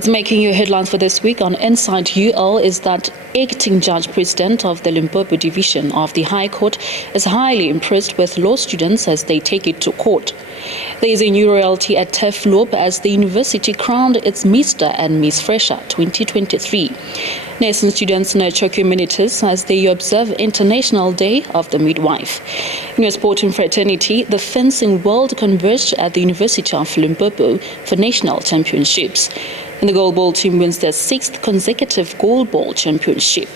What's making your headlines for this week on Inside UL is that acting judge president of the Limpopo division of the High Court is highly impressed with law students as they take it to court. There is a new royalty at Turfloop as the university crowned its Mr. and Miss Fresher 2023. Nursing students nurture communities as they observe International Day of the Midwife. In your sporting fraternity, the fencing world converged at the University of Limpopo for national championships. And the Goalball Team wins their 6th consecutive Goalball Championship.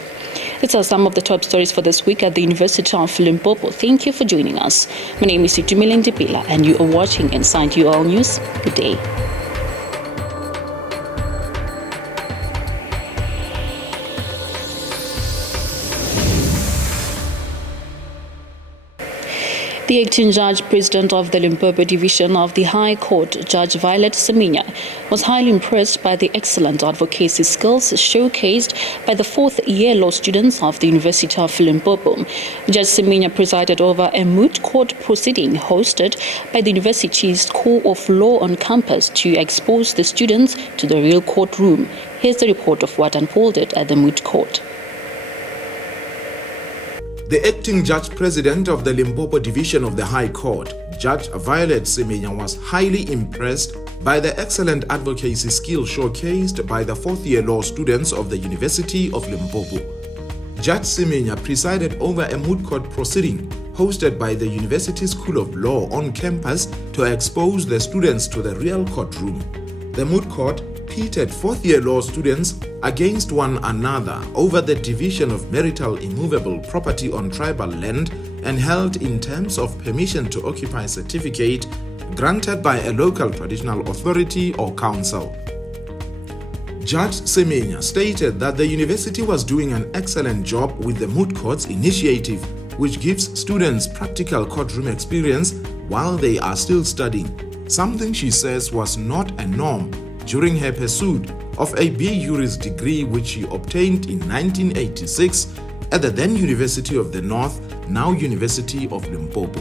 These are some of the top stories for this week at the University of Limpopo. Thank you for joining us. My name is Itumeleng Dipela and you are watching Inside UL News. Good day. The acting judge president of the Limpopo division of the High Court, Judge Violet Semenya, was highly impressed by the excellent advocacy skills showcased by the fourth-year law students of the University of Limpopo. Judge Semenya presided over a moot court proceeding hosted by the university's School of Law on campus to expose the students to the real courtroom. Here's the report of what unfolded at the moot court. The acting judge president of the Limpopo division of the High Court, Judge Violet Semenya, was highly impressed by the excellent advocacy skills showcased by the fourth-year law students of the University of Limpopo. Judge Semenya presided over a moot court proceeding hosted by the University School of Law on campus to expose the students to the real courtroom. The moot court pitted fourth-year law students against one another over the division of marital immovable property on tribal land and held in terms of permission to occupy certificate granted by a local traditional authority or council. Judge Semenya stated that the university was doing an excellent job with the moot courts initiative, which gives students practical courtroom experience while they are still studying, something she says was not a norm during her pursuit of a B.Juris degree which she obtained in 1986 at the then University of the North, now University of Limpopo.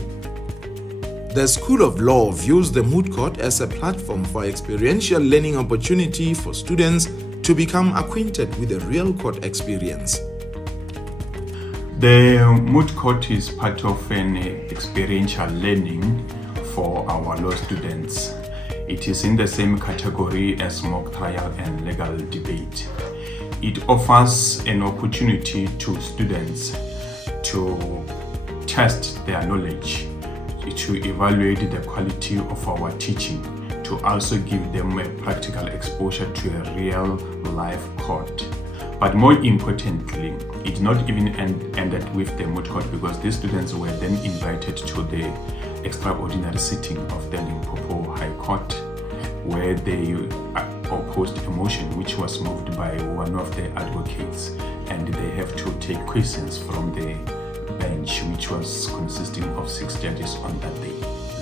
The School of Law views the moot court as a platform for experiential learning opportunity for students to become acquainted with the real court experience. The moot court is part of an experiential learning for our law students. It is in the same category as mock trial and legal debate. It offers an opportunity to students to test their knowledge, to evaluate the quality of our teaching, to also give them a practical exposure to a real life court. But more importantly, it not even ended with the moot court, because these students were then invited to the extraordinary sitting of the Limpopo High Court, where they opposed a motion which was moved by one of the advocates, and they have to take questions from the bench, which was consisting of 6 judges on that day.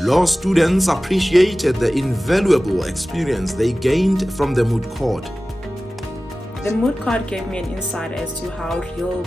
Law students appreciated the invaluable experience they gained from the moot court. The moot court gave me an insight as to how real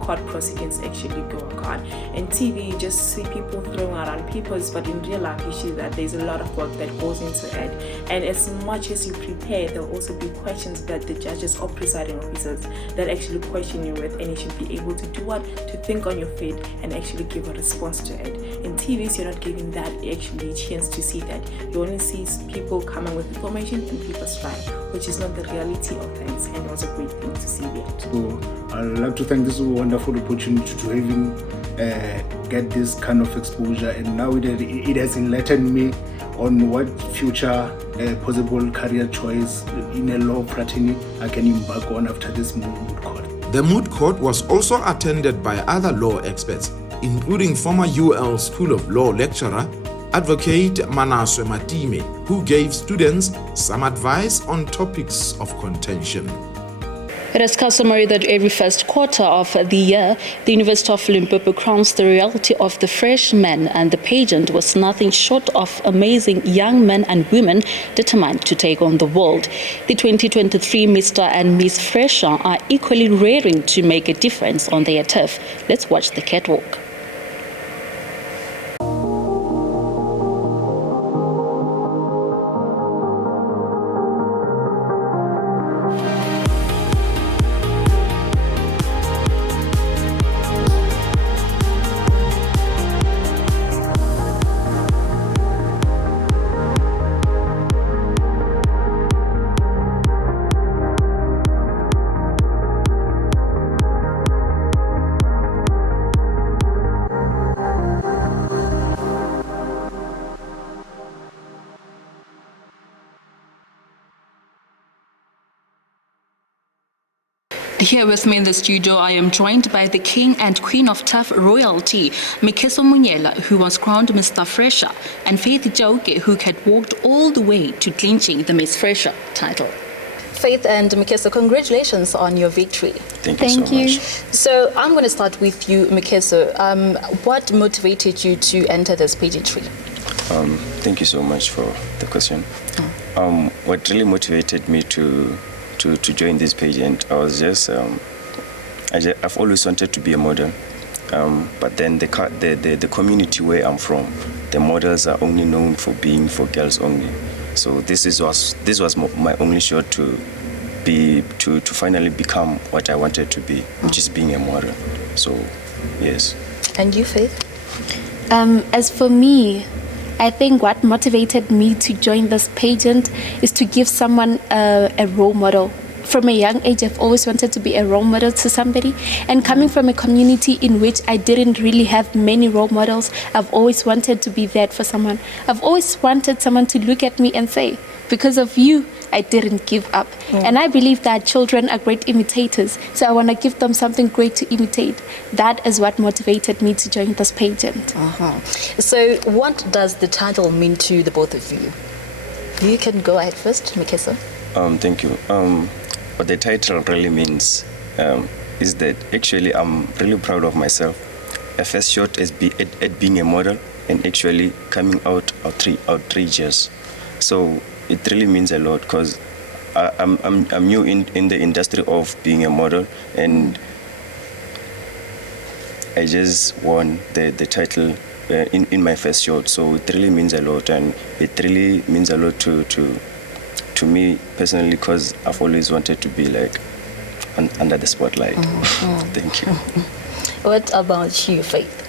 court proceedings actually go on. In TV, you just see people throwing around papers, but in real life, you see that there's a lot of work that goes into it. And as much as you prepare, there'll also be questions that the judges or presiding officers that actually question you with, and you should be able to do what? To think on your feet and actually give a response to it. In TVs, you're not given that actually chance to see that. You only see people coming with information and people strike, which is not the reality of things. And a great thing to see that. So I'd like to thank this wonderful opportunity to even get this kind of exposure, and now it has enlightened me on what future possible career choice in a law fraternity I can embark on after this moot court. The moot court was also attended by other law experts, including former UL School of Law lecturer Advocate Manaswe Matime, who gave students some advice on topics of contention. It is customary that every first quarter of the year, the University of Limpopo crowns the royalty of the freshmen, and the pageant was nothing short of amazing young men and women determined to take on the world. The 2023 Mr. and Miss Fresher are equally raring to make a difference on their turf. Let's watch the catwalk. Here with me in the studio, I am joined by the King and Queen of Tough Royalty, Mikheso Monyelo, who was crowned Mr. Fresher, and Faith Chauke, who had walked all the way to clinching the Miss Fresher title. Faith and Mikheso, congratulations on your victory. Thank you so much. So I'm going to start with you, Mikheso. What motivated you to enter this pageantry? Thank you so much for the question. What really motivated me to join this pageant, I was just I've always wanted to be a model, but then the community where I'm from, the models are only known for being for girls only. So this was my only shot to finally become what I wanted to be, which is being a model. So yes. And you, Faith? As for me, I think what motivated me to join this pageant is to give someone a role model. From a young age, I've always wanted to be a role model to somebody. And coming from a community in which I didn't really have many role models, I've always wanted to be that for someone. I've always wanted someone to look at me and say, because of you, I didn't give up. And I believe that children are great imitators. So I want to give them something great to imitate. That is what motivated me to join this pageant. So what does the title mean to the both of you? You can go ahead first, Mikheso. Thank you. What the title really means is that actually I'm really proud of myself. A first shot at being a model and actually coming out outrageous. So it really means a lot because I'm new in the industry of being a model, and I just won the title in my first shot. So it really means a lot, and it really means a lot to me personally, because I've always wanted to be like under the spotlight. Thank you. What about you, Faith?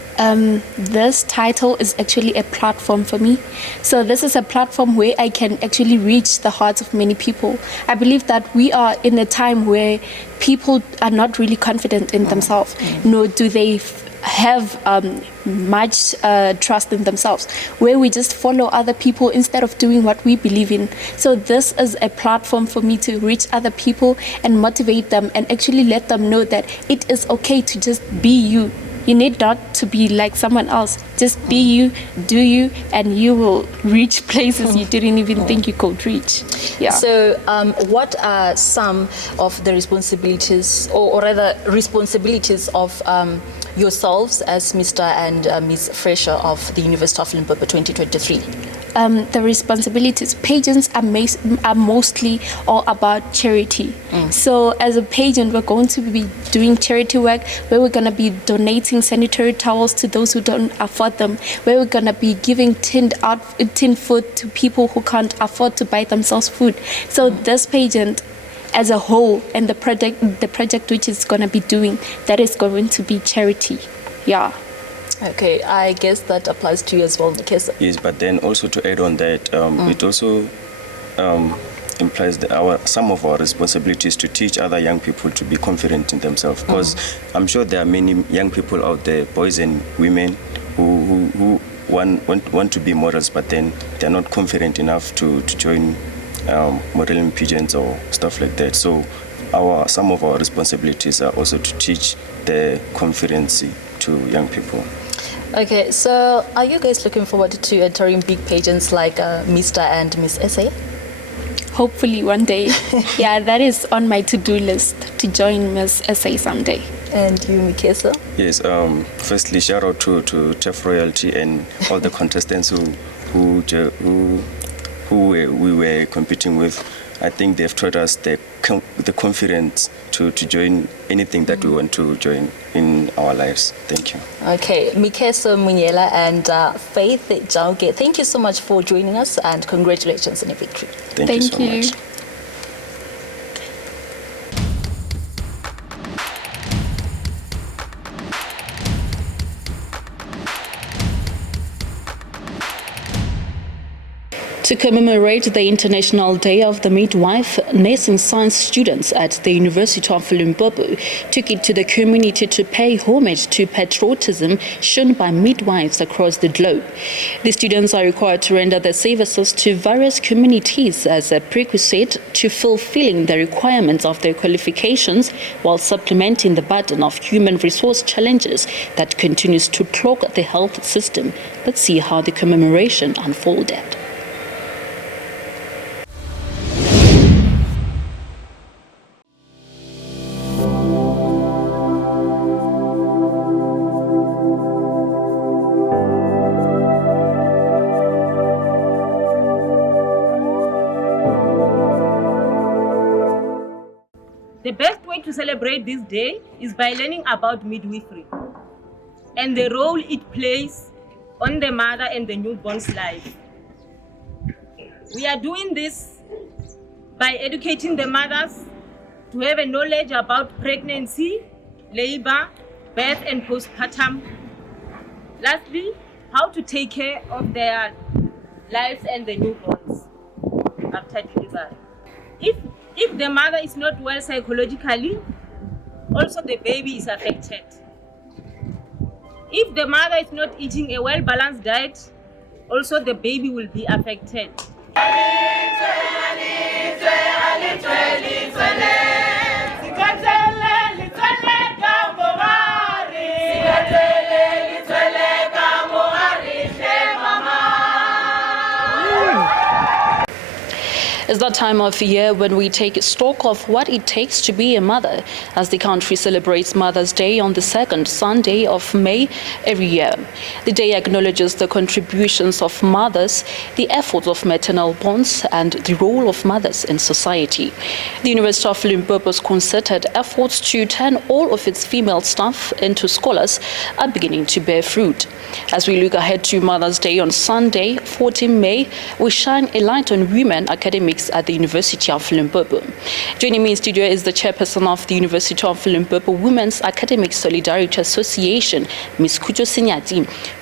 This title is actually a platform for me. So this is a platform where I can actually reach the hearts of many people. I believe that we are in a time where people are not really confident in themselves, nor do they have much trust in themselves, where we just follow other people instead of doing what we believe in. So this is a platform for me to reach other people and motivate them and actually let them know that it is okay to just be you. You need not to be like someone else. Just be you, do you, and you will reach places you didn't even think you could reach. Yeah. So what are some of the responsibilities, or rather responsibilities of yourselves as Mr. and Ms. Fresher of the University of Limpopo 2023? The responsibilities, pageants are mostly all about charity. So as a pageant, we're going to be doing charity work where we're going to be donating sanitary towels to those who don't afford them, where we're going to be giving tinned food to people who can't afford to buy themselves food. So this pageant as a whole, and the project which is going to be doing, that is going to be charity. Yeah. Okay, I guess that applies to you as well, Mikheso. Yes, but then also to add on that, it also implies that some of our responsibilities to teach other young people to be confident in themselves. Because I'm sure there are many young people out there, boys and women, who want to be models, but then they're not confident enough to join modeling pageants or stuff like that. So some of our responsibilities are also to teach the confidence to young people. Okay, so are you guys looking forward to entering big pageants like Mr. and Miss SA? Hopefully one day. Yeah, that is on my to-do list, to join Miss SA someday. And you, Mikheso? Yes, firstly, shout out to Tough Royalty and all the contestants who we were competing with. I think they've taught us the confidence to join anything that we want to join in our lives. Thank you. Okay, Mikheso Monyelo and Faith Chauke, thank you so much for joining us, and congratulations on your victory. Thank you so much. To commemorate the International Day of the Midwife, nursing science students at the University of Limpopo took it to the community to pay homage to patriotism shown by midwives across the globe. The students are required to render their services to various communities as a prerequisite to fulfilling the requirements of their qualifications while supplementing the burden of human resource challenges that continues to clog the health system. Let's see how the commemoration unfolded. The best way to celebrate this day is by learning about midwifery and the role it plays on the mother and the newborn's life. We are doing this by educating the mothers to have a knowledge about pregnancy, labor, birth and postpartum. Lastly, how to take care of their lives and the newborns after delivery. If the mother is not well psychologically, also the baby is affected. If the mother is not eating a well-balanced diet, also the baby will be affected. It's that time of year when we take stock of what it takes to be a mother, as the country celebrates Mother's Day on the second Sunday of May every year. The day acknowledges the contributions of mothers, the efforts of maternal bonds, and the role of mothers in society. The University of Limpopo's concerted efforts to turn all of its female staff into scholars are beginning to bear fruit. As we look ahead to Mother's Day on Sunday, 14 May, we shine a light on women academics at the University of Limpopo. Joining me in studio is the chairperson of the University of Limpopo Women's Academic Solidarity Association, Ms. Khutso.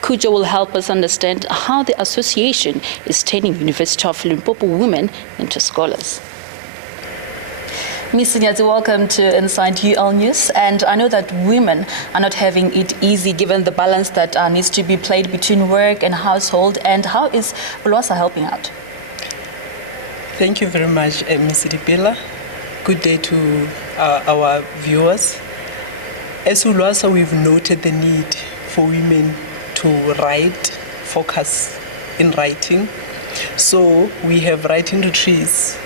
Khutso will help us understand how the association is turning University of Limpopo women into scholars. Ms. Sinyazi, welcome to Inside UL News. And I know that women are not having it easy given the balance that needs to be played between work and household. And how is ULWASA helping out? Thank you very much, Ms. Dipela. Good day to our viewers. As ULWASA, we've noted the need for women to write, focus in writing. So we have writing retreats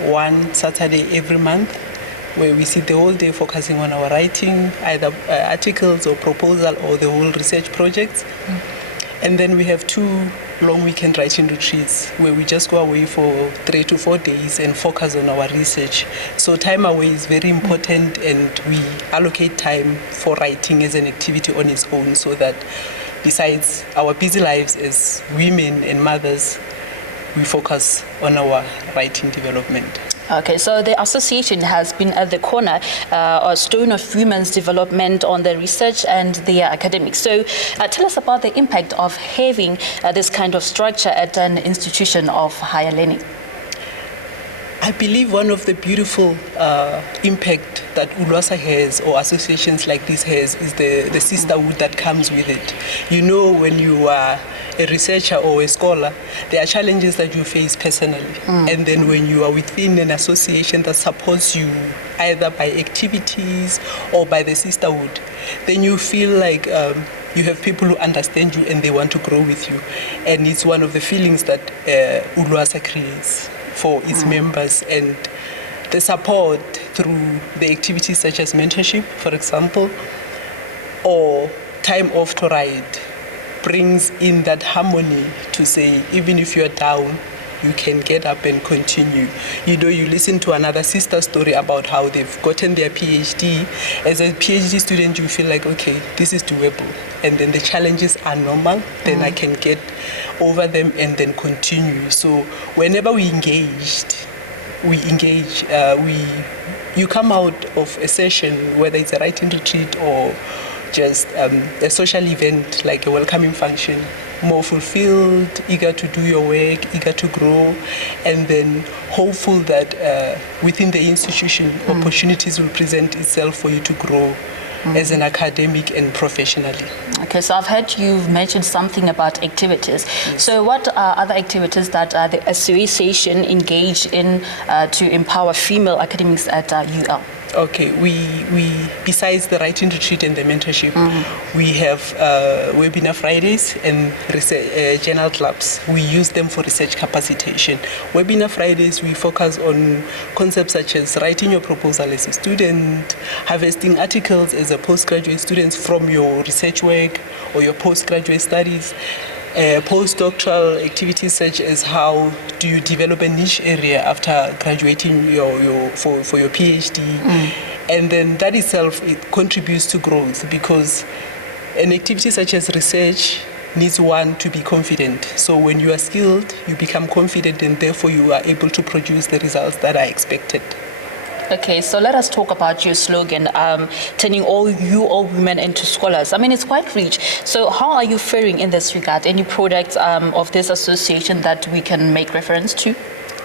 one Saturday every month, where we sit the whole day focusing on our writing, either articles or proposal or the whole research projects. And then we have 2 long weekend writing retreats where we just go away for 3 to 4 days and focus on our research. So time away is very important, and we allocate time for writing as an activity on its own, so that besides our busy lives as women and mothers, we focus on our writing development. Okay, so the association has been at the corner or stone of women's development on the research and the academics. So tell us about the impact of having this kind of structure at an institution of higher learning. I believe one of the beautiful impact that ULWASA has, or associations like this has, is the sisterhood that comes with it. You know, when you are a researcher or a scholar, there are challenges that you face personally. And then when you are within an association that supports you either by activities or by the sisterhood, then you feel like you have people who understand you and they want to grow with you. And it's one of the feelings that ULWASA creates for its members, and the support through the activities such as mentorship, for example, or time off to write, brings in that harmony to say, even if you're down, you can get up and continue. You know, you listen to another sister story about how they've gotten their PhD. As a PhD student, you feel like, okay, this is doable. And then the challenges are normal, then I can get over them and then continue. So whenever we engage, you come out of a session, whether it's a writing retreat or just a social event, like a welcoming function, more fulfilled, eager to do your work, eager to grow, and then hopeful that within the institution, opportunities will present itself for you to grow as an academic and professionally. Okay, so I've heard you've mentioned something about activities. Yes. So what are other activities that the association engage in to empower female academics at UL? Okay, we besides the writing retreat and the mentorship, we have webinar Fridays and journal clubs. We use them for research capacitation. Webinar Fridays, we focus on concepts such as writing your proposal as a student, harvesting articles as a postgraduate student from your research work or your postgraduate studies. Postdoctoral activities such as how do you develop a niche area after graduating for your PhD, and then that itself, it contributes to growth, because an activity such as research needs one to be confident. So when you are skilled, you become confident, and therefore you are able to produce the results that are expected. Okay, so let us talk about your slogan, turning all women into scholars. I mean, it's quite rich. So how are you faring in this regard? Any products of this association that we can make reference to?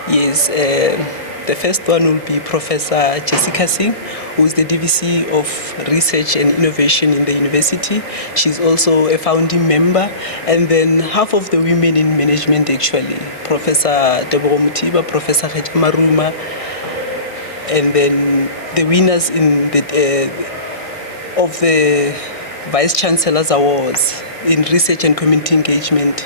Yes, the first one will be Professor Jessica Singh, who is the DVC of Research and Innovation in the university. She's also a founding member. And then half of the women in management, actually, Professor Deborah Mutiba, Professor Kgalegi Maruma, and then the winners in of the Vice Chancellor's Awards in Research and Community Engagement,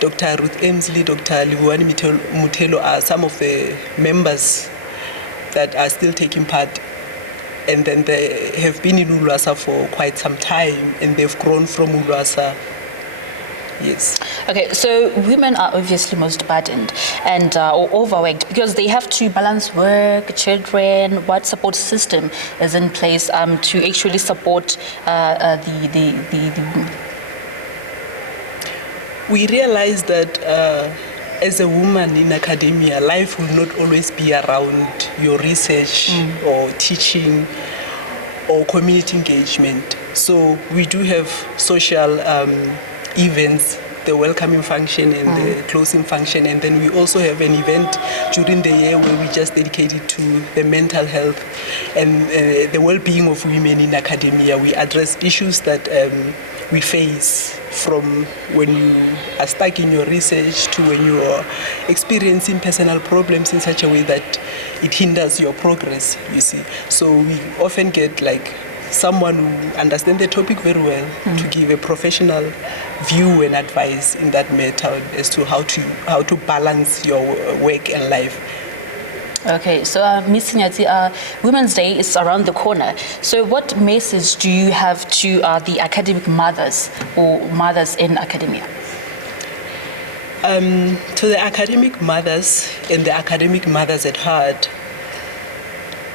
Dr. Ruth Emsley, Dr. Visually-impaired Mothelo are some of the members that are still taking part. And then they have been in ULWASA for quite some time, and they've grown from ULWASA. Yes. Okay, so women are obviously most burdened and or overworked because they have to balance work, children. What support system is in place to actually support the women? We realize that as a woman in academia, life will not always be around your research or teaching or community engagement. So we do have social events, the welcoming function and the closing function, and then we also have an event during the year where we just dedicate it to the mental health and the well-being of women in academia. We address issues that we face from when you are stuck in your research to when you are experiencing personal problems in such a way that it hinders your progress, you see. So we often get like someone who understands the topic very well to give a professional view and advice in that matter as to how to balance your work and life. Okay, so Ms. Nyati, Women's Day is around the corner. So what message do you have to the academic mothers or mothers in academia? To the academic mothers and the academic mothers at heart,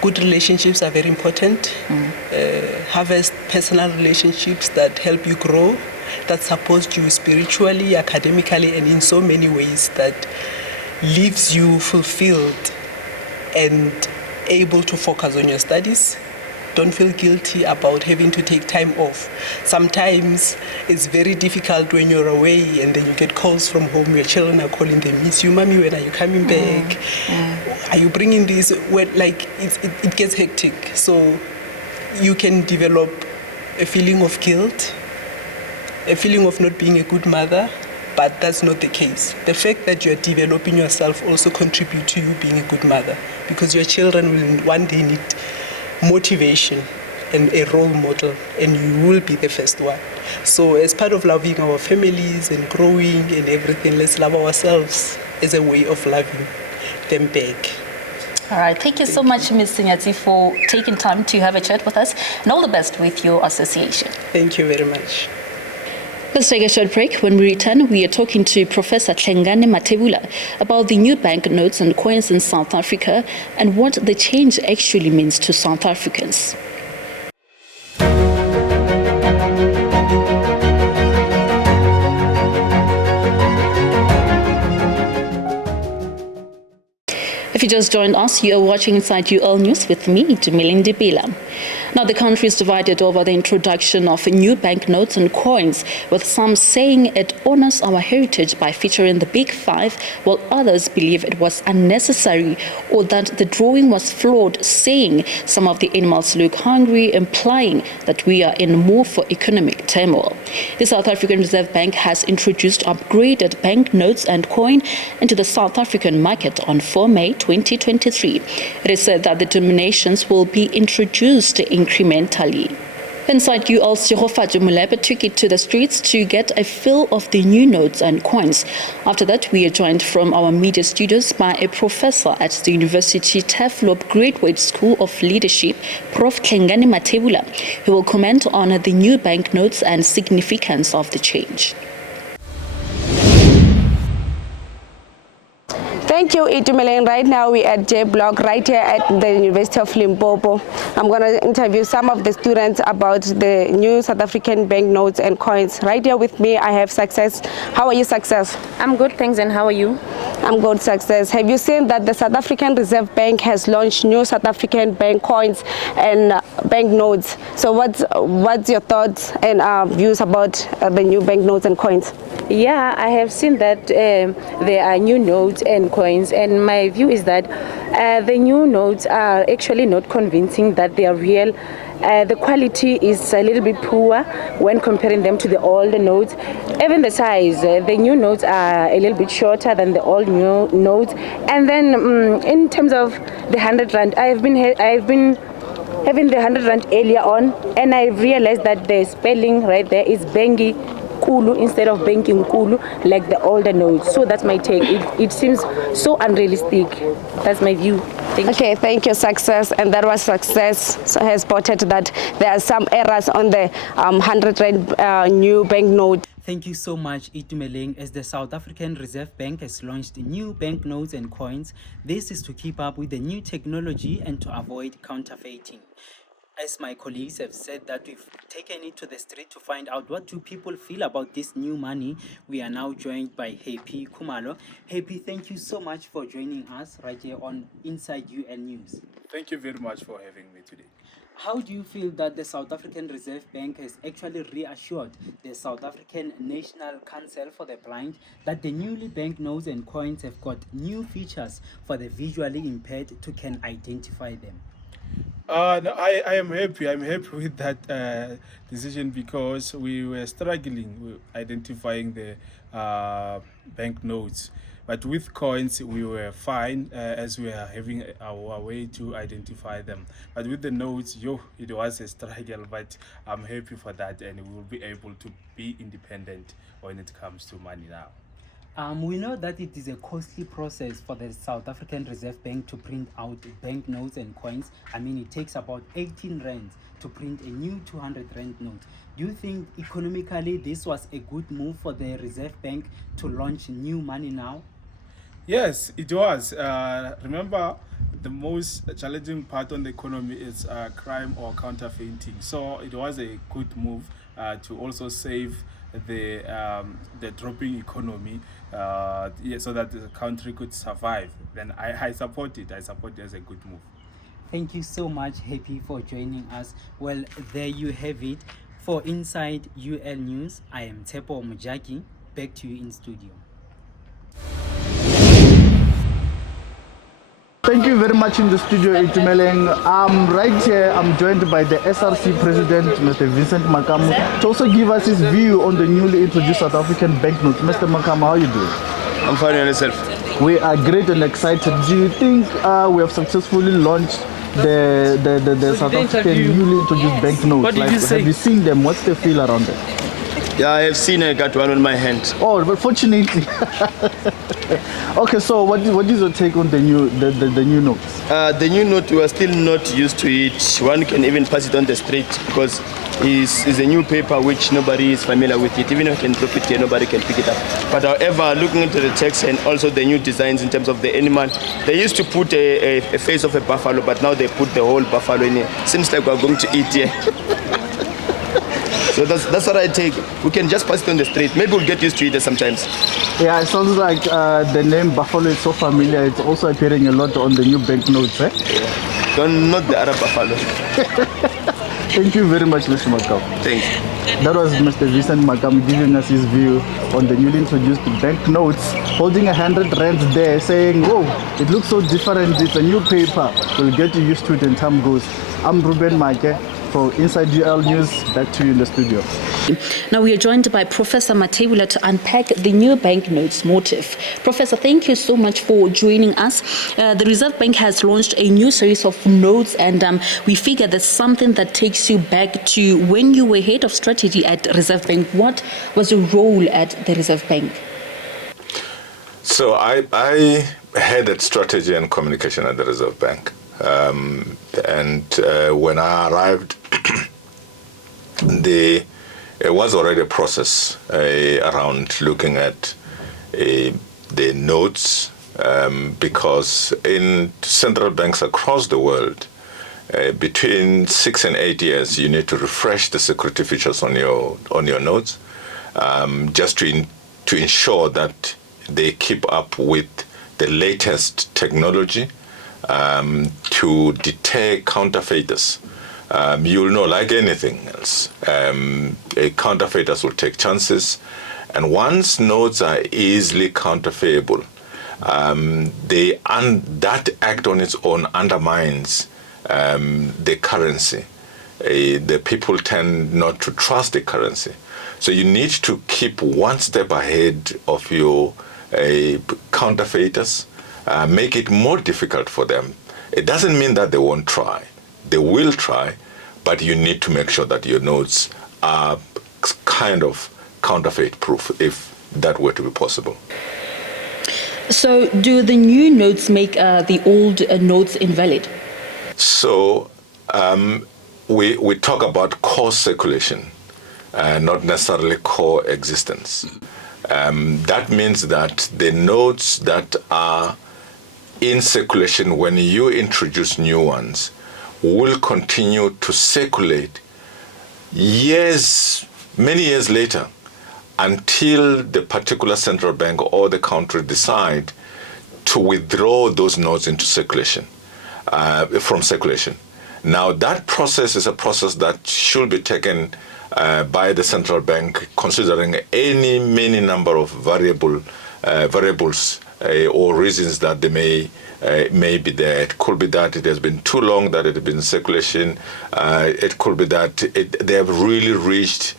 good relationships are very important. Harvest personal relationships that help you grow, that support you spiritually, academically, and in so many ways that leaves you fulfilled and able to focus on your studies. Don't feel guilty about having to take time off. Sometimes it's very difficult when you're away and then you get calls from home. Your children are calling, they miss you. Mommy, when are you coming back? Are you bringing this? Like it gets hectic. So you can develop a feeling of guilt, a feeling of not being a good mother, but that's not the case. The fact that you're developing yourself also contributes to you being a good mother, because your children will one day need motivation and a role model, and you will be the first one. So as part of loving our families and growing and everything, let's love ourselves as a way of loving them back. All right, thank you so much, Ms. Nyati, for taking time to have a chat with us, and all the best with your association. Thank you very much. Let's take a short break. When we return, we are talking to Professor Hlengani Mathebula about the new banknotes and coins in South Africa and what the change actually means to South Africans. If you just joined us, you are watching Inside UL News with me, Itumeleng Dipela. Now, the country is divided over the introduction of new banknotes and coins, with some saying it honors our heritage by featuring the Big Five, while others believe it was unnecessary or that the drawing was flawed, saying some of the animals look hungry, implying that we are in more for economic turmoil. The South African Reserve Bank has introduced upgraded banknotes and coin into the South African market on 4 May 2023. It is said that the denominations will be introduced incrementally. Inside UL's Itumeleng took it to the streets to get a feel of the new notes and coins. After that, we are joined from our media studios by a professor at the University Turfloop Graduate School of Leadership, Prof Hlengani Mathebula, who will comment on the new banknotes and significance of the change. Thank you, Itumeleng. Right now we're at J Block, right here at the University of Limpopo. I'm going to interview some of the students about the new South African banknotes and coins. Right here with me, I have Success. How are you, Success? I'm good, thanks, and how are you? I'm good, Success. Have you seen that the South African Reserve Bank has launched new South African bank coins and banknotes? So what's your thoughts and views about the new banknotes and coins? Yeah, I have seen that there are new notes and coins, and my view is that the new notes are actually not convincing that they are real. The quality is a little bit poor when comparing them to the older notes. Even the size, the new notes are a little bit shorter than the old new notes. And then in terms of the 100 rand, I've been having the 100 rand earlier on, and I realized that the spelling right there is Bengi Kulu instead of banking Kulu like the older notes. So that's my take. It seems so unrealistic. That's my view. Thank you, Success. And that was Success. So has spotted that there are some errors on the 100 rand new banknote. Thank you so much, Itumeleng. As the South African Reserve Bank has launched new banknotes and coins, this is to keep up with the new technology and to avoid counterfeiting. As my colleagues have said that we've taken it to the street to find out what do people feel about this new money, we are now joined by Happy Khumalo. Happy, thank you so much for joining us right here on Inside UL News. Thank you very much for having me today. How do you feel that the South African Reserve Bank has actually reassured the South African National Council for the Blind that the newly banknotes and coins have got new features for the visually impaired to can identify them? No, I am happy. I'm happy with that decision because we were struggling with identifying the banknotes. But with coins, we were fine as we are having our way to identify them. But with the notes, it was a struggle, but I'm happy for that, and we will be able to be independent when it comes to money now. We know that it is a costly process for the South African Reserve Bank to print out banknotes and coins. I mean, it takes about 18 rands to print a new 200 rand note. Do you think economically this was a good move for the Reserve Bank to launch new money now? Yes, it was. Remember, the most challenging part on the economy is crime or counterfeiting. So it was a good move to also save the dropping economy, so that the country could survive. Then I support it. I support it as a good move. Thank you so much, Happy, for joining us. Well, there you have it. For Inside UL News, I am Tepo Mujaki. Back to you in studio. Thank you very much in the studio, Itumeleng. Right here, I'm joined by the SRC President, Mr. Vincent Makamu, to also give us his view on the newly introduced South African banknotes. Mr. Makamu, how are you doing? I'm fine, and yourself? We are great and excited. Do you think we have successfully launched the South African newly introduced banknotes? What did you say? Have you seen them? What's the feel around them? Yeah, I have seen. I got one on my hand. Oh, but fortunately. Okay, so what is your take on the new notes? The new note, we are still not used to it. One can even pass it on the street because it's a new paper which nobody is familiar with it. Even if I can drop it here, nobody can pick it up. But however, looking into the text and also the new designs in terms of the animal, they used to put a face of a buffalo, but now they put the whole buffalo in here. Seems like we're going to eat here. So that's what I take. We can just pass it on the street. Maybe we'll get used to it sometimes. Yeah, it sounds like the name Buffalo is so familiar. It's also appearing a lot on the new banknotes, eh? Yeah. not the Arab buffalo. Thank you very much, Mr. Makamu. Thanks. That was Mr. Vincent Makamu giving us his view on the newly introduced banknotes, holding 100 rands there, saying, "Whoa, it looks so different. It's a new paper. We'll get used to it and time goes." I'm Ruben Make for Inside UL News. Back to you in the studio. Now we are joined by Professor Mathebula to unpack the new banknotes motif. Professor, thank you so much for joining us. The Reserve Bank has launched a new series of notes, and we figure there's something that takes you back to when you were head of strategy at Reserve Bank. What was your role at the Reserve Bank? So I headed strategy and communication at the Reserve Bank. When I arrived, it was already a process around looking at the notes, because in central banks across the world, between 6 and 8 years, you need to refresh the security features on your notes, just to ensure that they keep up with the latest technology, to deter counterfeiters. You'll know, like anything else, counterfeiters will take chances, and once notes are easily counterfeitable, that act on its own undermines the currency. The people tend not to trust the currency. So you need to keep one step ahead of your counterfeiters, make it more difficult for them. It doesn't mean that they won't try. They will try, but you need to make sure that your notes are kind of counterfeit proof, if that were to be possible. So do the new notes make the old notes invalid? So we talk about core circulation, not necessarily core existence. That means that the notes that are in circulation when you introduce new ones will continue to circulate many years later, until the particular central bank or the country decide to withdraw those notes into circulation, from circulation. Now, that process is a process that should be taken by the central bank, considering many number of variables or reasons that they may be there. It could be that it has been too long that it has been in circulation. It could be that they have really reached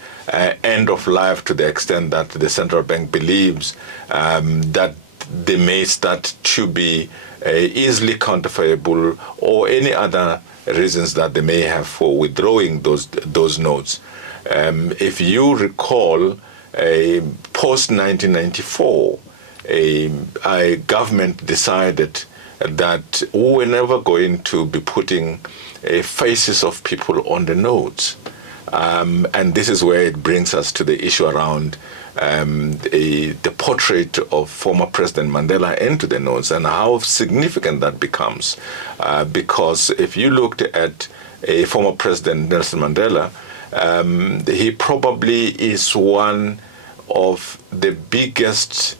end of life to the extent that the central bank believes that they may start to be easily counterfeitable, or any other reasons that they may have for withdrawing those notes. If you recall, post-1994, a government decided that we were never going to be putting faces of people on the notes. And this is where it brings us to the issue around the portrait of former President Mandela into the notes, and how significant that becomes. Because if you looked at a former President, Nelson Mandela, he probably is one of the biggest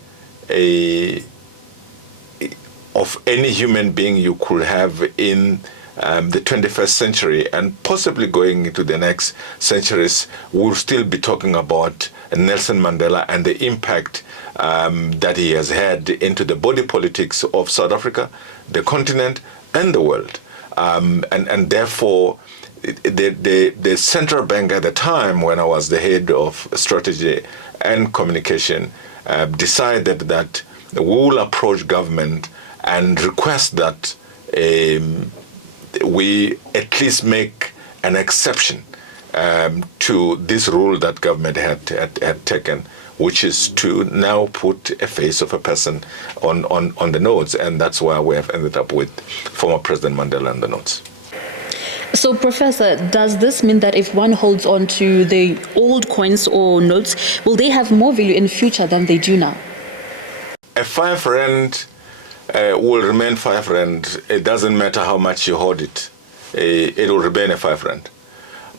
of any human being you could have in the 21st century, and possibly going into the next centuries. We'll still be talking about Nelson Mandela and the impact that he has had into the body politics of South Africa, the continent, and the world. And therefore, the central bank at the time, when I was the head of strategy and communication, decided that we will approach government and request that we at least make an exception to this rule that government had taken, which is to now put a face of a person on the notes, and that's why we have ended up with former President Mandela on the notes. So, Professor, does this mean that if one holds on to the old coins or notes, will they have more value in future than they do now? A 5 rand will remain 5 rand. It doesn't matter how much you hold it. It will remain a 5 rand.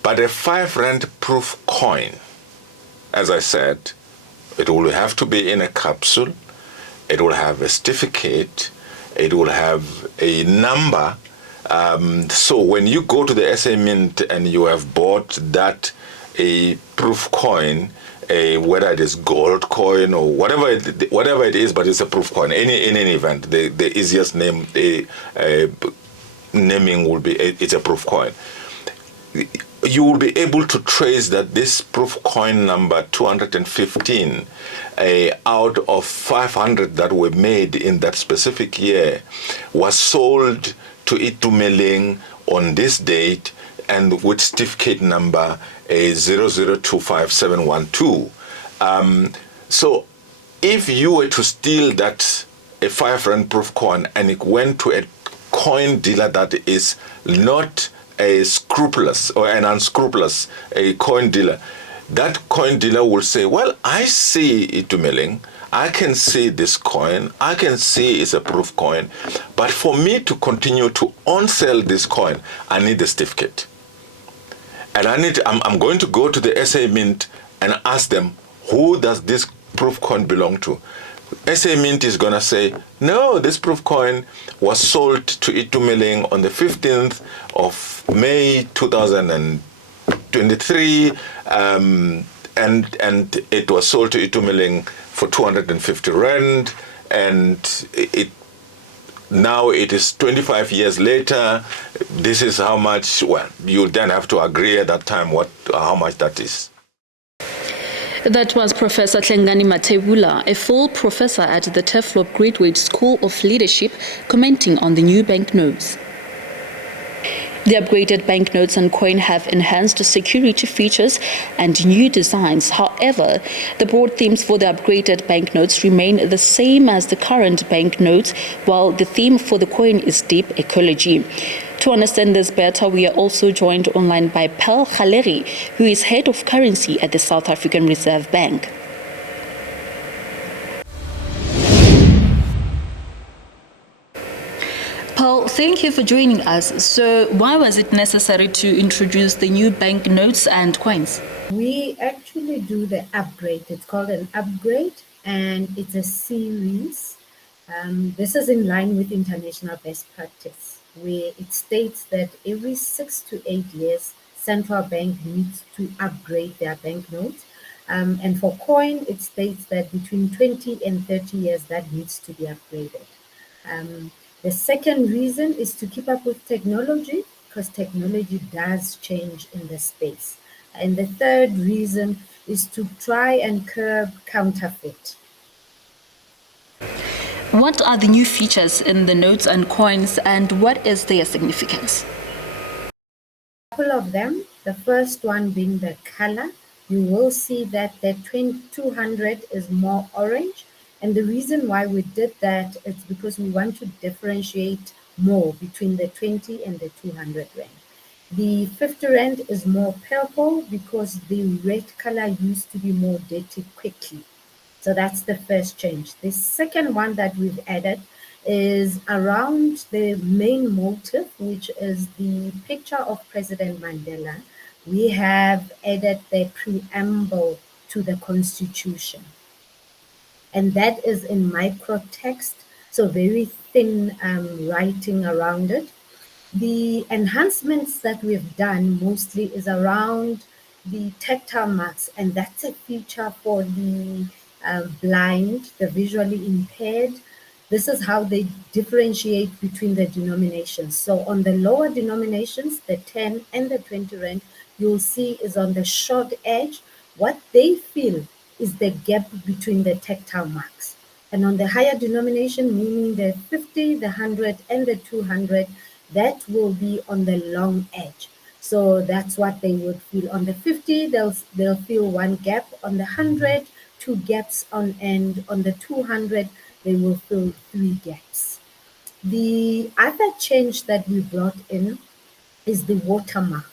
But a 5 rand proof coin, as I said, it will have to be in a capsule. It will have a certificate. It will have a number So when you go to the SA Mint and you have bought that a proof coin, whether it is gold coin or whatever it is, but it's a proof coin. In any event, the easiest name naming will be it's a proof coin. You will be able to trace that this proof coin number 215 out of 500 that were made in that specific year was sold to Itumeleng on this date and with certificate number 0025712. So if you were to steal that a 5 rand proof coin and it went to a coin dealer that is not a scrupulous or an unscrupulous coin dealer, that coin dealer will say, well, I see Itumeleng, I can see this coin, I can see it's a proof coin, but for me to continue to on-sell this coin, I need a certificate. And I'm going to go to the SA Mint and ask them, who does this proof coin belong to? SA Mint is going to say, no, this proof coin was sold to Itumeleng on the 15th of May 2023, and it was sold to Itumeleng for 250 rand, and now it is 25 years later. This is how much. Well, you then have to agree at that time how much that is. That was Professor Hlengani Mathebula, a full professor at the Turfloop Graduate School of Leadership, commenting on the new banknotes. The upgraded banknotes and coin have enhanced security features and new designs. However, the broad themes for the upgraded banknotes remain the same as the current banknotes, while the theme for the coin is deep ecology. To understand this better, we are also joined online by Prof Kgalegi, who is head of currency at the South African Reserve Bank. Paul, thank you for joining us. So why was it necessary to introduce the new banknotes and coins? We actually do the upgrade. It's called an upgrade, and it's a series. This is in line with international best practice, where it states that every 6 to 8 years, central bank needs to upgrade their banknotes. And for coin, it states that between 20 and 30 years, that needs to be upgraded. The second reason is to keep up with technology, because technology does change in the space. And the third reason is to try and curb counterfeit. What are the new features in the notes and coins, and what is their significance? A couple of them. The first one being the color. You will see that the 200 is more orange. And the reason why we did that is because we want to differentiate more between the 20 and the 200 rand. The 50 rand is more purple because the red color used to be more dirty quickly. So that's the first change. The second one that we've added is around the main motive, which is the picture of President Mandela. We have added the preamble to the Constitution. And that is in micro text, so very thin writing around it. The enhancements that we've done mostly is around the tactile marks, and that's a feature for the blind, the visually impaired. This is how they differentiate between the denominations. So on the lower denominations, the 10 and the 20 rand, you'll see is on the short edge. What they feel is the gap between the tactile marks. And on the higher denomination, meaning the 50, the 100, and the 200, that will be on the long edge. So that's what they would feel. On the 50, they'll feel one gap. On the 100, 2 gaps and on the 200, they will feel 3 gaps. The other change that we brought in is the watermark.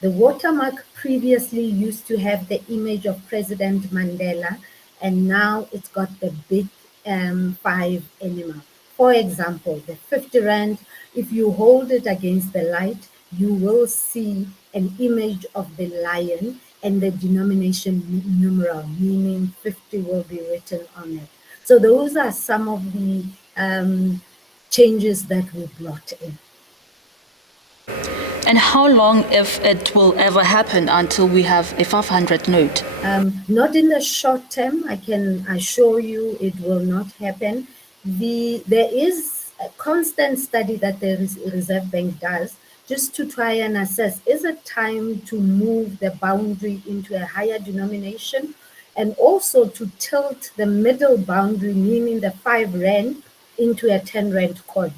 The watermark previously used to have the image of President Mandela, and now it's got the big 5 animal. For example, the 50 rand, if you hold it against the light, you will see an image of the lion and the denomination numeral, meaning 50 will be written on it. So those are some of the changes that we brought in. And how long, if it will ever happen, until we have a 500 note? Not in the short term. I can assure you it will not happen. There is a constant study that the Reserve Bank does just to try and assess, is it time to move the boundary into a higher denomination, and also to tilt the middle boundary, meaning the 5 rand, into a 10 rand coin.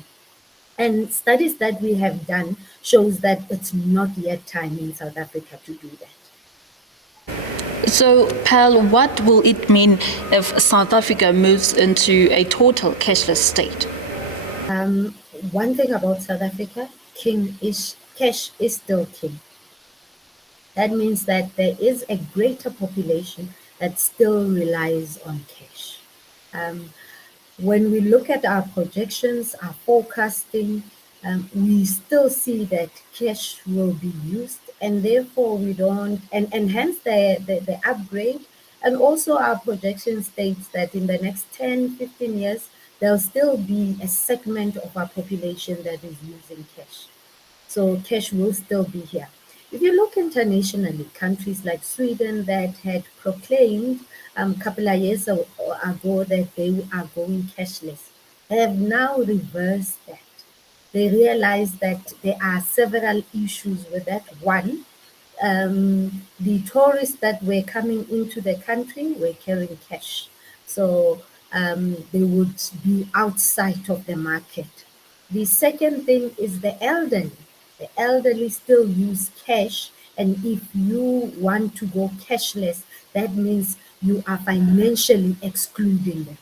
And studies that we have done shows that it's not yet time in South Africa to do that. So, Pal, what will it mean if South Africa moves into a total cashless state? One thing about South Africa, cash is still king. That means that there is a greater population that still relies on cash. When we look at our projections, our forecasting, we still see that cash will be used, and therefore we don't, and hence the upgrade, and also our projection states that in the next 10, 15 years, there'll still be a segment of our population that is using cash. So cash will still be here. If you look internationally, countries like Sweden that had proclaimed a couple of years ago that they are going cashless have now reversed that. They realize that there are several issues with that. One, the tourists that were coming into the country were carrying cash. So they would be outside of the market. The second thing is the elderly. The elderly still use cash, and if you want to go cashless, that means you are financially excluding them.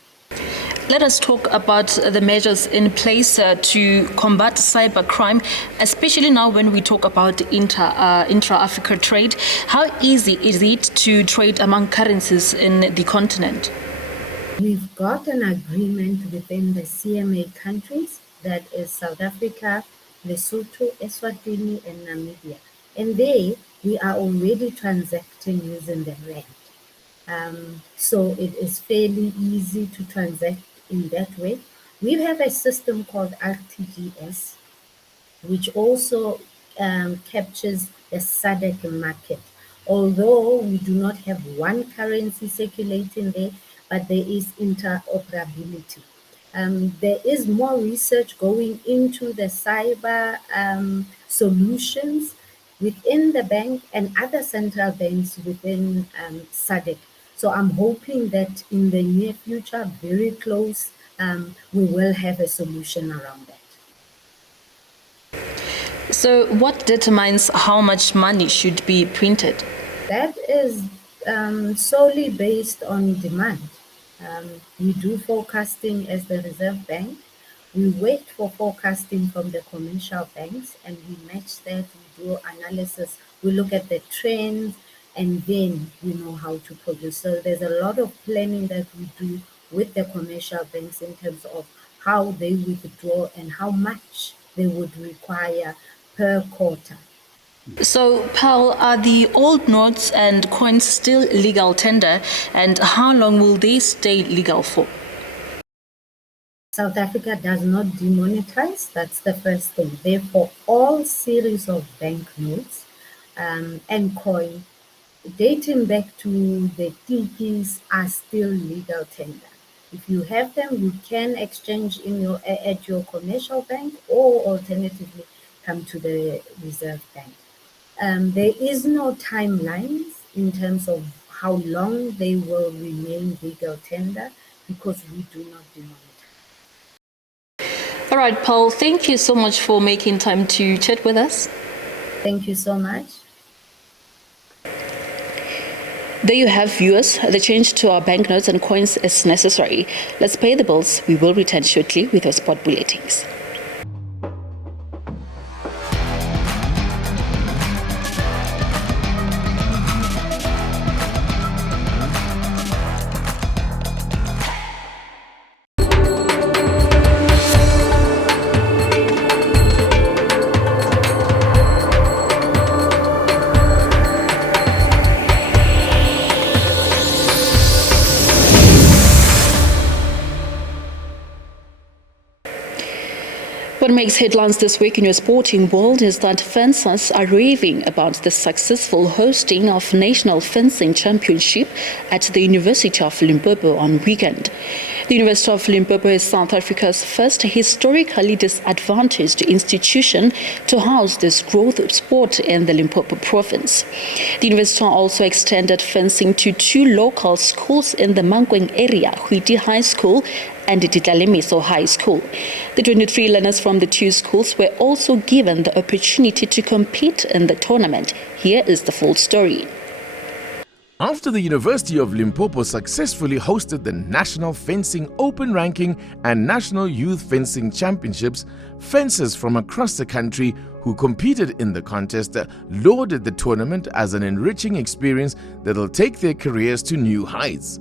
Let us talk about the measures in place to combat cybercrime, especially now when we talk about intra-Africa trade. How easy is it to trade among currencies in the continent? We've got an agreement within the CMA countries, that is South Africa, Lesotho, Eswatini, and Namibia. And there, we are already transacting using the rand. So it is fairly easy to transact in that way. We have a system called RTGS, which also captures the SADC market. Although we do not have one currency circulating there, but there is interoperability. There is more research going into the cyber solutions within the bank and other central banks within SADC. So I'm hoping that in the near future, very close, we will have a solution around that. So what determines how much money should be printed? That is solely based on demand. We do forecasting as the Reserve Bank. We wait for forecasting from the commercial banks, and we match that, we do analysis, we look at the trends, and then we know how to produce. So there's a lot of planning that we do with the commercial banks in terms of how they withdraw and how much they would require per quarter. So, Paul, are the old notes and coins still legal tender, and how long will they stay legal for? South Africa does not demonetize, that's the first thing. Therefore, all series of banknotes and coin dating back to the tikis are still legal tender. If you have them, you can exchange at your commercial bank, or alternatively come to the Reserve Bank. There is no timelines in terms of how long they will remain legal tender, because we do not demonetize. All right, Paul, thank you so much for making time to chat with us. Thank you so much. There you have, viewers. The change to our banknotes and coins is necessary. Let's pay the bills. We will return shortly with our sport bulletins. What makes headlines this week in your sporting world is that fencers are raving about the successful hosting of National Fencing Championship at the University of Limpopo on weekend. The University of Limpopo is South Africa's first historically disadvantaged institution to house this growth sport in the Limpopo province. The university also extended fencing to 2 local schools in the Nakeng area, Hwiti High School and Ditlalemeso High School. The 23 learners from the 2 schools were also given the opportunity to compete in the tournament. Here is the full story. After the University of Limpopo successfully hosted the National Fencing Open Ranking and National Youth Fencing Championships, fencers from across the country who competed in the contest lauded the tournament as an enriching experience that will take their careers to new heights.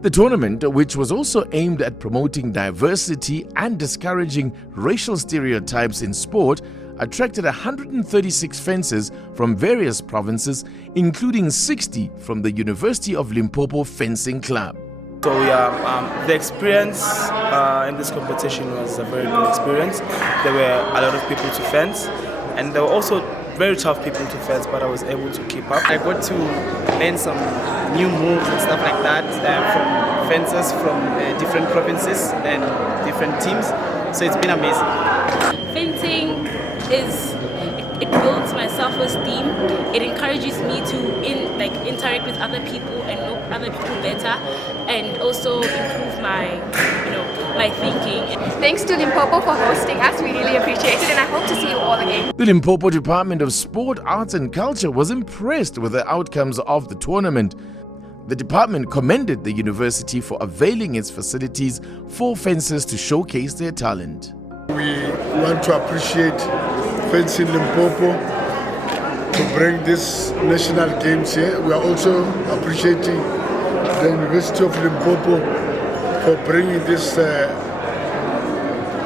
The tournament, which was also aimed at promoting diversity and discouraging racial stereotypes in sport, attracted 136 fencers from various provinces, including 60 from the University of Limpopo Fencing Club. So yeah, the experience in this competition was a very good experience. There were a lot of people to fence, and there were also very tough people to fence, but I was able to keep up. I got to learn some new moves and stuff like that from fencers from different provinces and different teams. So it's been amazing. Fencing it builds my self-esteem. It encourages me to interact with other people and know other people better, and also improve my thinking. Thanks to Limpopo for hosting us. We really appreciate it, and I hope to see you all again. The Limpopo Department of Sport, Arts and Culture was impressed with the outcomes of the tournament. The department commended the university for availing its facilities for fencers to showcase their talent. We want to appreciate Fencing Limpopo to bring this national games here. We are also appreciating the University of Limpopo for bringing this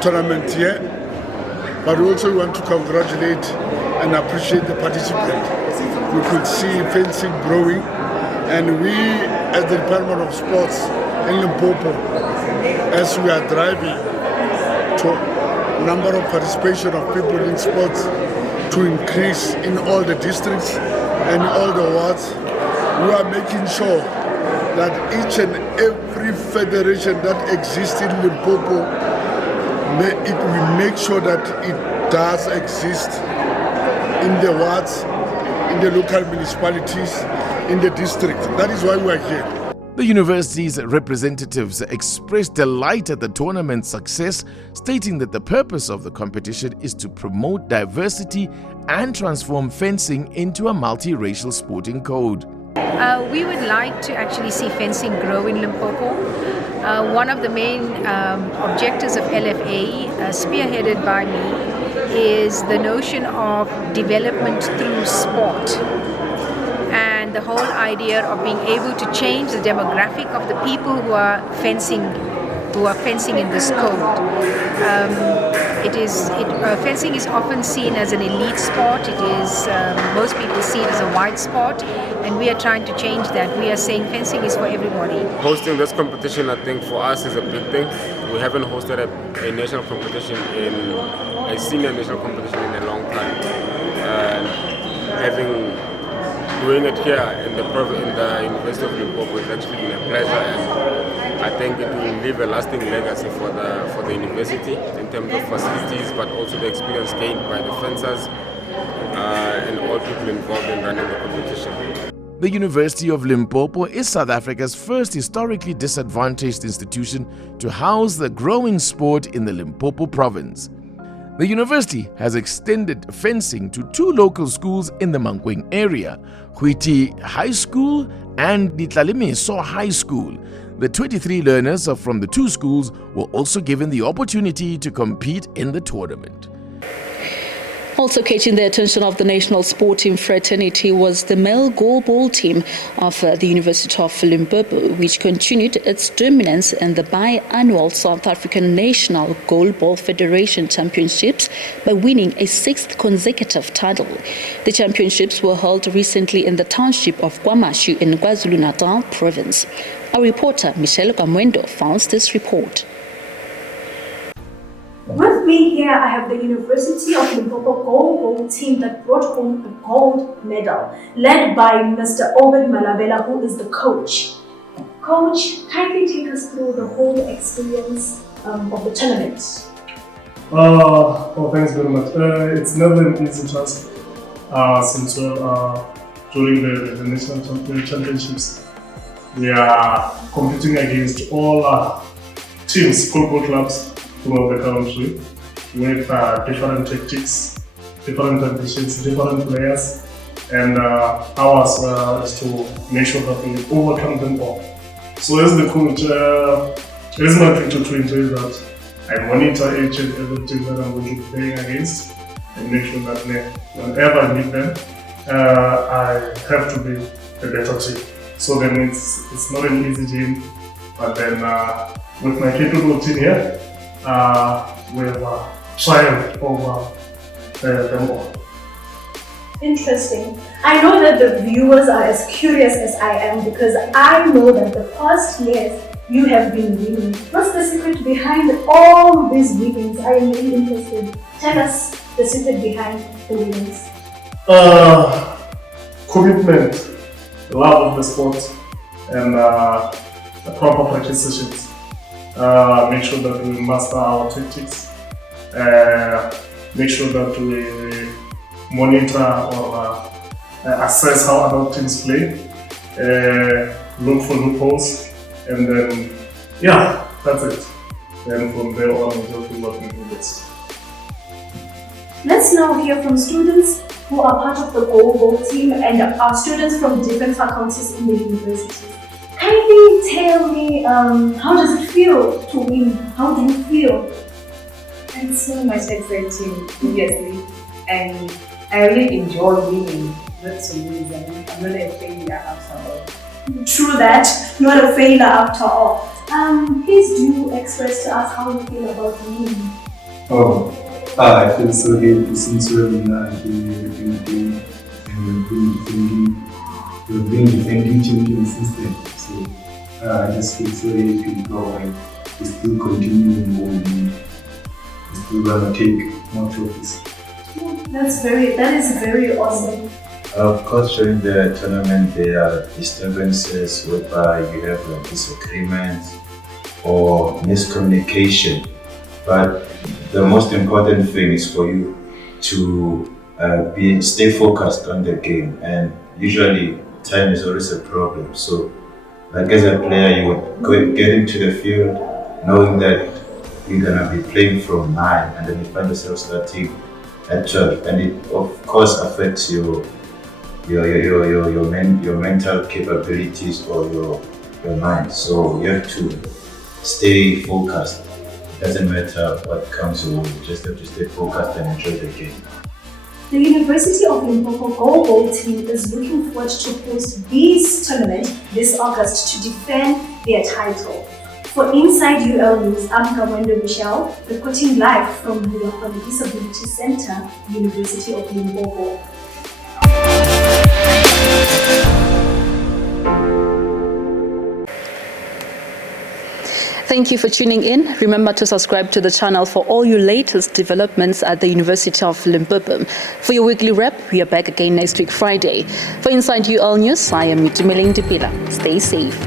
tournament here. But we also want to congratulate and appreciate the participants. We could see fencing growing, and we as the Department of Sports in Limpopo, as we are driving to number of participation of people in sports to increase in all the districts and all the wards, we are making sure that each and every federation that exists in Limpopo, we make sure that it does exist in the wards, in the local municipalities, in the district. That is why we are here. The university's representatives expressed delight at the tournament's success, stating that the purpose of the competition is to promote diversity and transform fencing into a multiracial sporting code. We would like to actually see fencing grow in Limpopo. One of the main objectives of LFA, spearheaded by me, is the notion of development through sport. And the whole idea of being able to change the demographic of the people who are fencing in this code. Fencing is often seen as an elite sport. It is most people see it as a white sport, and we are trying to change that. We are saying fencing is for everybody. Hosting this competition, I think, for us is a big thing. We haven't hosted a national competition a senior national competition in a long time. Doing it here in the University of Limpopo has actually been a pleasure, and I think it will leave a lasting legacy for the university in terms of facilities, but also the experience gained by the fencers and all people involved in running the competition. The University of Limpopo is South Africa's first historically disadvantaged institution to house the growing sport in the Limpopo province. The university has extended fencing to 2 local schools in the Nakeng area, Hwiti High School and Ditlalemeso High School. The 23 learners from the 2 schools were also given the opportunity to compete in the tournament. Also catching the attention of the national sporting fraternity was the male goalball team of the University of Limpopo, which continued its dominance in the biannual South African National Goalball Federation Championships by winning a 6th consecutive title. The championships were held recently in the township of KwaMashu in KwaZulu-Natal province. Our reporter Michelle Kamwendo found this report. With me me here, I have the University of Limpopo Goalball Team that brought home a gold medal, led by Mr. Obed Malabela, who is the coach. Coach, kindly take us through the whole experience of the tournament. Thanks very much. It's never an easy task since during the national championships, we are competing against all teams, goalball clubs throughout the country with different tactics, different ambitions, different players, and ours is to make sure that we overcome them all. So as the coach, it is my duty to ensure that I monitor each and every team that I'm going to be playing against and make sure that whenever I meet them, I have to be a better team. So then it's not an easy game, but then with my capable team here, we have triumphed over them all. Interesting. I know that the viewers are as curious as I am because I know that the past years you have been winning. What's the secret behind all these winnings? I am really interested. Tell us the secret behind the winnings. Commitment, love of the sport, and the proper practice sessions. Make sure that we master our tactics. Make sure that we monitor or assess how other teams play. Look for loopholes, and then that's it. Then from there on, we'll just be working with this. Let's now hear from students who are part of the Goalball Team and are students from different faculties in the university. Kindly tell me, how does it feel to win? How do you feel? It's so much exciting, obviously, and I really enjoy winning, not to lose. I'm not a failure after all. True that, not a failure after all. Please do express to us how you feel about winning. I feel so happy since we've been defending champions since then. So I just feel so happy because we still continuing on. We still gonna take more trophies. That is very awesome. Of course, during the tournament there are disturbances whereby you have disagreements or miscommunication, but the most important thing is for you to stay focused on the game, and usually time is always a problem. So like as a player, you would get into the field knowing that you're gonna be playing from 9 and then you find yourself starting at 12, and it of course affects your mental capabilities or your mind. So you have to stay focused. It doesn't matter what comes your way, you just have to stay focused and enjoy the game. The University of Limpopo Goalball Team is looking forward to host this tournament this August to defend their title. For Inside UL News, I'm Kamwendo Michelle, reporting live from the Disability Center, University of Limpopo. Thank you for tuning in. Remember to subscribe to the channel for all your latest developments at the University of Limpopo. For your weekly wrap, we are back again next week Friday. For Inside UL News, I am Itumeleng Dipela. Stay safe.